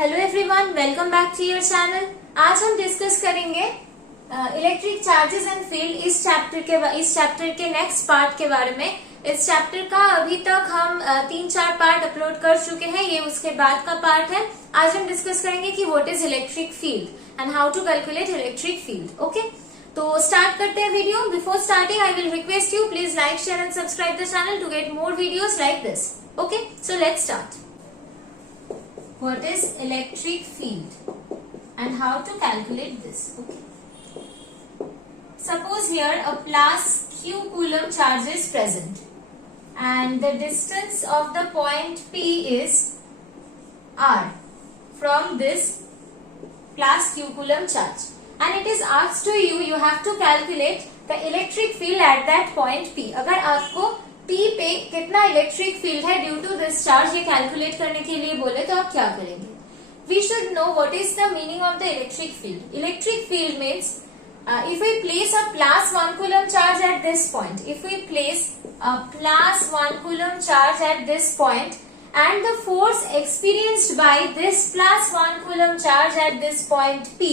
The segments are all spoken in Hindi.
Hello everyone, welcome back to your channel. आज हम डिस्कस करेंगे इलेक्ट्रिक चार्जेस एंड फील्ड इस चैप्टर के नेक्स्ट पार्ट के बारे में। इस चैप्टर का अभी तक हम 3-4 पार्ट अपलोड कर चुके हैं, ये उसके बाद का पार्ट है। आज हम डिस्कस करेंगे कि what is electric field and how to calculate electric field. Okay, तो स्टार्ट करते हैं video. Before starting I will request you please like, share and subscribe the channel to get more videos like this. Okay, so let's start. What is electric field and how to calculate this? Okay. Suppose here a plus q coulomb charge is present and the distance of the point P is r from this plus q coulomb charge, and it is asked to you have to calculate the electric field at that point P. अगर आपको P पे कितना इलेक्ट्रिक फील्ड है ड्यू टू दिस चार्ज ये कैलकुलेट करने के लिए बोले तो आप क्या करेंगे? We should know what is the meaning of the electric field. Electric field means if we place a plus 1 coulomb charge at this point, if we place a plus 1 coulomb charge at this point and the force experienced by this plus 1 coulomb charge at this point P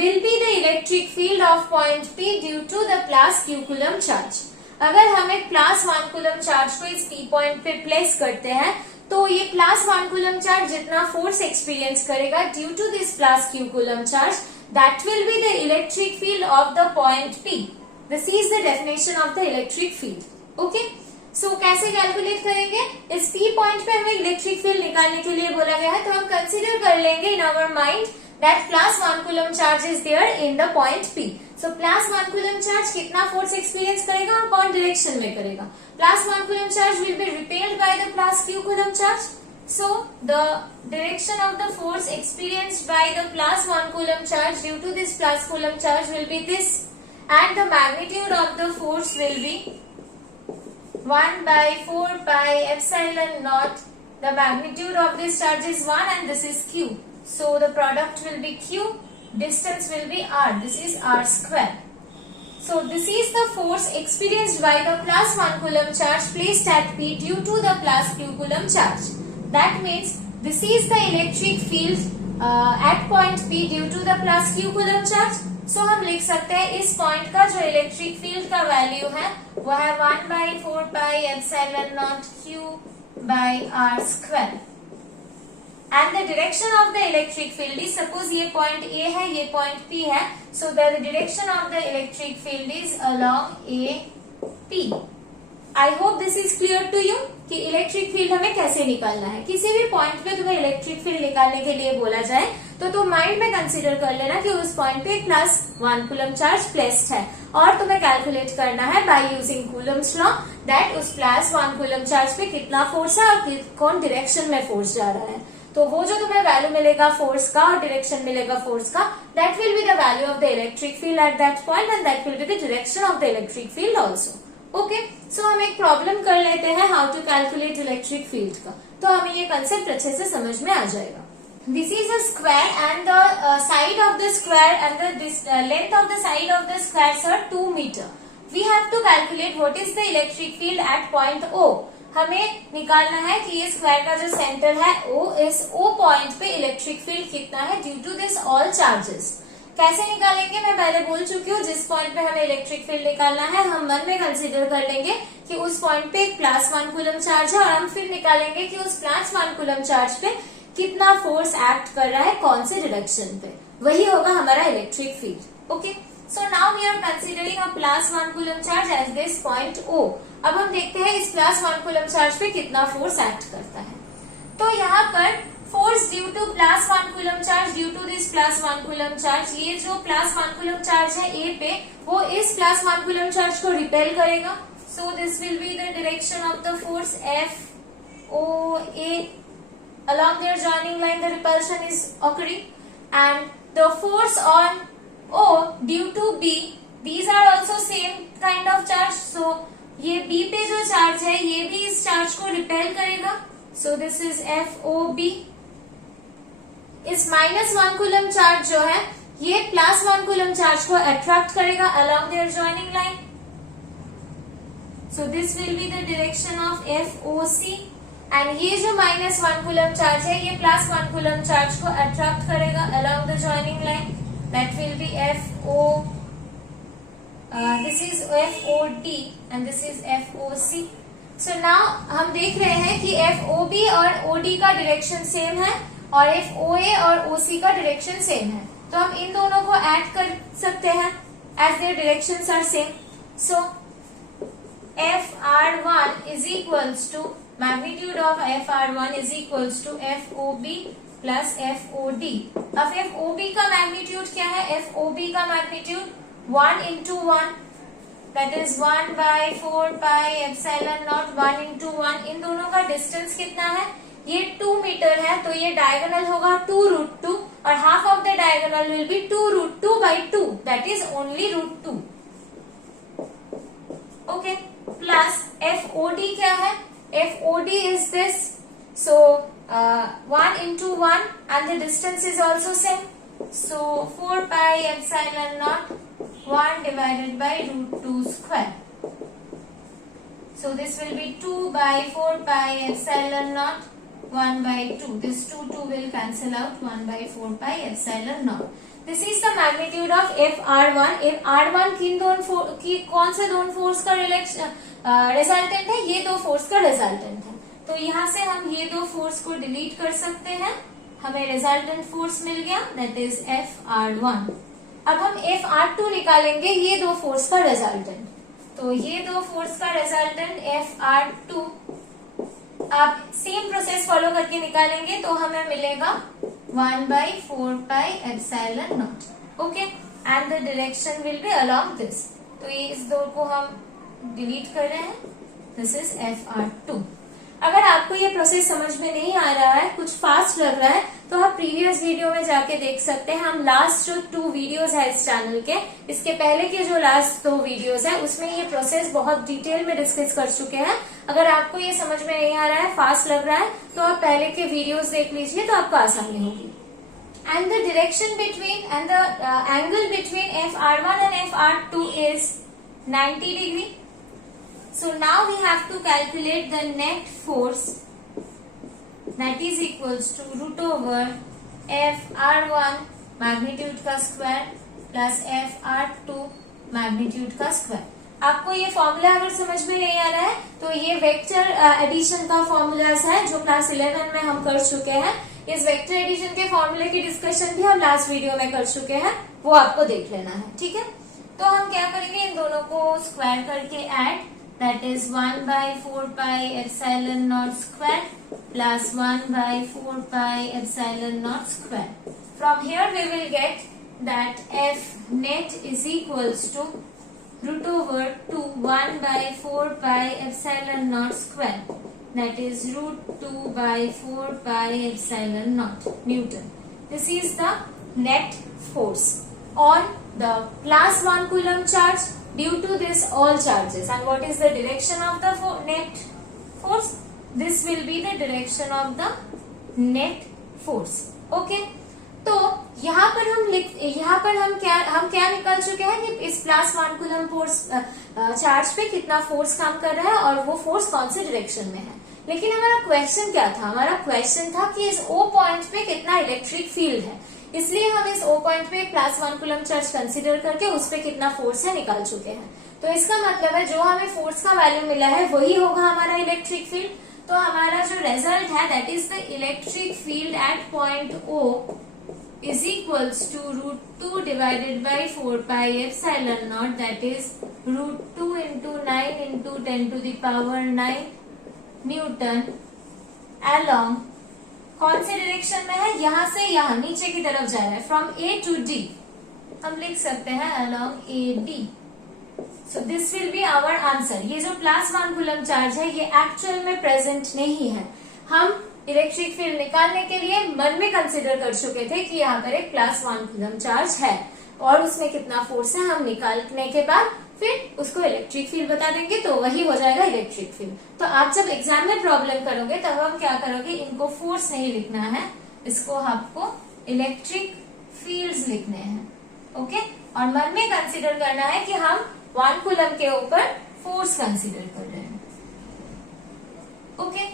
will be the electric field of point P due to the plus q coulomb charge। अगर हम एक प्लस 1 कूलम चार्ज को इस पी पॉइंट पे प्लेस करते हैं तो ये प्लस 1 कूलम चार्ज जितना फोर्स एक्सपीरियंस करेगा due to this plus Q coulomb charge, that will be the electric field of the point P. This is the definition of the electric field. Okay, so कैसे कैलकुलेट करेंगे? इस पी पॉइंट पे हमें इलेक्ट्रिक फील्ड निकालने के लिए बोला गया है, तो हम कंसिडर कर लेंगे in our mind that plus 1 coulomb charge is there in the point P. So plus 1 coulomb charge कितना force experience करेगा और कौन direction में करेगा? Plus 1 coulomb charge will be repelled by the plus q coulomb charge. So the direction of the force experienced by the plus 1 coulomb charge due to this plus coulomb charge will be this, and the magnitude of the force will be 1 by 4 pi epsilon naught. The magnitude of this charge is 1 and this is q. So the product will be q, distance will be r, this is r square. So this is the force experienced by the plus 1 coulomb charge placed at P due to the plus q coulomb charge. That means this is the electric field at point P due to the plus q coulomb charge. So हम लिख सकते हैं इस पॉइंट का जो इलेक्ट्रिक फील्ड का वैल्यू है वो है 1 by 4 pi epsilon naught q by r square. And the direction of the electric field is, suppose ये point A है, ये point P है, so the direction of the electric field is along AP. I hope this is clear to you कि इलेक्ट्रिक फील्ड हमें कैसे निकालना है। किसी भी पॉइंट पे तुम्हें इलेक्ट्रिक फील्ड निकालने के लिए बोला जाए तो तुम माइंड में कंसीडर कर लेना कि उस पॉइंट पे प्लस 1 कूलम चार्ज प्लेस्ड है और तुम्हें कैलकुलेट करना है by using Coulomb's law that उस प्लस 1 कूलम चार्ज पे कितना फोर्स है और कौन डायरेक्शन में फोर्स जा रहा है। तो वो जो तुम्हें वैल्यू मिलेगा फोर्स का और डायरेक्शन मिलेगा फोर्स का, that will be the value of the electric field at that point and that will be the direction of the electric field also. Okay, so हम एक प्रॉब्लम कर लेते हैं how to calculate electric field का, तो हमें ये कंसेप्ट अच्छे से समझ में आ जाएगा। This is a square and the side of the square and the length of the side of the square are 2 metre. We have to calculate what is the electric field at point O। हमें निकालना है कि ये स्क्वायर का जो सेंटर है O, इस O पॉइंट पे इलेक्ट्रिक फील्ड कितना है due to this all charges. कैसे निकालेंगे मैं पहले बोल चुकी हूँ। जिस पॉइंट पे हमें इलेक्ट्रिक फील्ड निकालना है हम मन में कंसीडर कर लेंगे कि उस पॉइंट पे एक प्लस 1 कूलम चार्ज है और हम फिर निकालेंगे कि उस प्लस 1 कूलम चार्ज पे कितना फोर्स एक्ट कर रहा है कौन से डायरेक्शन पे, वही होगा हमारा electric field. Okay, so now we are considering a plus 1 coulomb charge as this point O। अब हम देखते हैं इस प्लस 1 कूलम चार्ज पे कितना फोर्स एक्ट करता है। तो यहाँ पर force due to plus 1 coulomb charge due to this plus 1 coulomb charge, ये जो प्लस 1 कूलम चार्ज है A पे वो इस प्लस 1 कूलम चार्ज को रिपेल करेगा। So this will be the direction of the force FOA along their joining line the repulsion is occurring, and the force on O due to B, these are also same kind of charge, so ये B पे जो चार्ज है ये भी इस चार्ज को रिपेल करेगा। So this is FOB। इस -1 कूलम चार्ज जो है ये प्लस 1 कूलम चार्ज को अट्रैक्ट करेगा along their joining line, so this will be the direction of FOC and ये जो -1 कूलम चार्ज है ये +1 कूलम चार्ज को अट्रैक्ट करेगा along the joining line, that will B FO, this is FOD and this is FOC। So now हम देख रहे हैं कि FOB और OD का डायरेक्शन सेम है और FOA और OC का डायरेक्शन सेम है, तो हम इन दोनों को ऐड कर सकते हैं as their directions are same. So FR1 is equals to magnitude of FR1 is equals to FOB plus FOD। अब FOB का मैग्नीट्यूड क्या है? FOB का magnitude 1 into 1 that is 1 by 4 pi epsilon naught 1 into 1। इन दोनों का डिस्टेंस कितना है? ये 2 मीटर है, तो ये डायगोनल होगा 2√2 और half of the diagonal will be 2√2 by 2 that is only √2। Okay, plus FOD क्या है? FOD is this, so 1 into 1 and the distance is also same, so 4 pi epsilon naught 1 divided by √2 square, so this will be 2 by 4 pi epsilon naught 1 by 2, this 2 will cancel out, 1 by 4 pi epsilon naught। This is the magnitude of FR1। FR1 कौन से दोनों फोर्स का रिजल्टेंट है? ये दो फोर्स का रिजल्टेंट है, तो यहाँ से हम ये दो फोर्स को डिलीट कर सकते हैं, हमें रिजल्टेंट फोर्स मिल गया, दैट इज FR1। अब हम FR2 निकालेंगे, ये दो फोर्स का रिजल्टेंट, तो ये दो फोर्स का रिजल्टेंट FR2 आप सेम प्रोसेस फॉलो करके निकालेंगे तो हमें मिलेगा 1 by 4 pi epsilon naught। Okay, and the direction will be along this, तो ये इस दो को हम डिलीट कर रहे हैं, दिस इज FR2। अगर आपको ये प्रोसेस समझ में नहीं आ रहा है, कुछ फास्ट लग रहा है, तो आप प्रीवियस वीडियो में जाके देख सकते हैं। हम लास्ट जो 2 वीडियोस है इस चैनल के, इसके पहले के जो लास्ट 2 वीडियोस है उसमें ये प्रोसेस बहुत डिटेल में डिस्कस कर चुके हैं। अगर आपको ये समझ में नहीं आ रहा है, फास्ट लग रहा है, तो आप पहले के वीडियोस देख लीजिए, तो आपको आसानी होगी। And the direction between and the angle between FR1 and FR2 is 90 degree। So now we have to calculate the net force, that is equals to √over FR1 magnitude का स्क्वायर प्लस FR2 मैग्नीट्यूड का स्क्वायर। आपको ये फॉर्मूला अगर समझ में नहीं आ रहा है तो ये वेक्टर एडिशन का फॉर्मूलाज है जो क्लास 11 में हम कर चुके हैं। इस वेक्टर एडिशन के फॉर्मूले की डिस्कशन भी हम लास्ट वीडियो में कर चुके हैं, वो आपको देख लेना है, ठीक है। तो हम क्या करेंगे, इन दोनों को स्क्वायर करके add, that is 1 by 4 pi epsilon naught square plus 1 by 4 pi epsilon naught square। From here we will get that F net is equals to √over 1 by 4 pi epsilon naught square, that is √2 by 4 pi epsilon naught Newton। This is the net force on the class 1 coulomb charge due to this all charges। and what is the direction of the net force? This will be the direction of the net force। okay, तो यहाँ पर हम क्या निकाल चुके हैं कि इस क्लास 1 कूलम फोर्स चार्ज पे कितना फोर्स काम कर रहा है और वो फोर्स कौन से डायरेक्शन में है। लेकिन हमारा क्वेश्चन क्या था? हमारा क्वेश्चन था कि इस O पॉइंट पे कितना इलेक्ट्रिक फील्ड है, इसलिए हम इस O पॉइंट पे क्लास 1 कूलम चार्ज कंसीडर करके उस पे कितना फोर्स है निकाल चुके हैं। तो इसका मतलब है जो हमें फोर्स का वैल्यू मिला है वही होगा हमारा इलेक्ट्रिक फील्ड। तो हमारा जो रिजल्ट है that is the electric field at point O is equals to √2 divided by 4 pi epsilon naught, that is √2 into 9 into 10 to the power 9 Newton along कौन से डायरेक्शन में है? यहाँ से यहाँ नीचे की तरफ जा रहा है, फ्रॉम A to D। हम लिख सकते हैं along AD। So this will be our answer. ये जो क्लास 1 कूलम चार्ज है ये एक्चुअल में प्रेजेंट नहीं है। हम इलेक्ट्रिक फील्ड निकालने के लिए मन में कंसिडर कर चुके थे कि यहाँ पर एक क्लास 1 कूलम चार्ज है और उसमें कितना फोर्स है हम निकालने के बाद फिर उसको इलेक्ट्रिक फील्ड बता देंगे, तो वही हो जाएगा इलेक्ट्रिक फील्ड। तो आप जब एग्जाम में प्रॉब्लम करोगे तब हम क्या करोगे, इनको फोर्स नहीं लिखना है, इसको आपको इलेक्ट्रिक फील्ड्स लिखने हैं। ओके, और मन में कंसिडर करना है कि हम 1 कूलम के ऊपर फोर्स कंसिडर कर रहे हैं। Okay,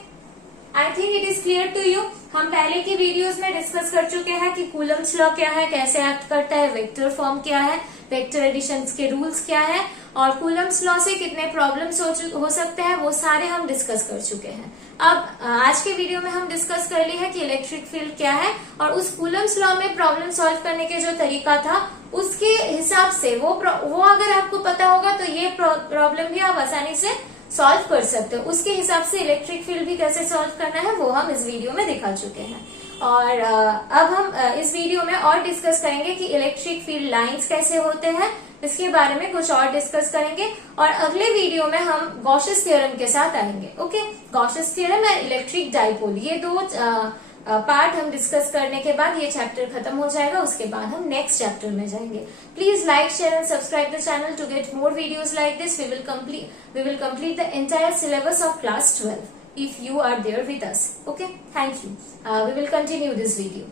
I think it is clear to you. हम पहले की वीडियोस में डिस्कस कर चुके हैं कि कूलम्स लॉ क्या है, कैसे एक्ट करता है, वेक्टर फॉर्म क्या है, वेक्टर एडिशन के रूल्स क्या है, और कूलम्स लॉ से कितने प्रॉब्लम्स हो सकते हैं, वो सारे हम डिस्कस कर चुके हैं। अब आज के वीडियो में हम डिस्कस कर ली है कि इलेक्ट्रिक फील्ड क्या है, और उस कूलम्स लॉ में प्रॉब्लम सॉल्व करने के जो तरीका था उसके हिसाब से वो अगर आपको पता होगा तो ये प्रॉब्लम भी आप आसानी से सॉल्व कर सकते हो। उसके हिसाब से इलेक्ट्रिक फील्ड भी कैसे सॉल्व करना है वो हम इस वीडियो में दिखा चुके हैं। और अब हम इस वीडियो में और डिस्कस करेंगे कि इलेक्ट्रिक फील्ड लाइंस कैसे होते हैं, इसके बारे में कुछ और डिस्कस करेंगे। और अगले वीडियो में हम गॉसेस थ्योरम के साथ आएंगे। ओके, गॉसेस थ्योरम और इलेक्ट्रिक डाइपोल, ये दो पार्ट हम डिस्कस करने के बाद ये चैप्टर खत्म हो जाएगा। उसके बाद हम नेक्स्ट चैप्टर में जाएंगे। Please like, share and subscribe the channel to get more videos like this. We will complete the entire syllabus of class 12 if you are there with us. Okay, thank you. We will continue this video.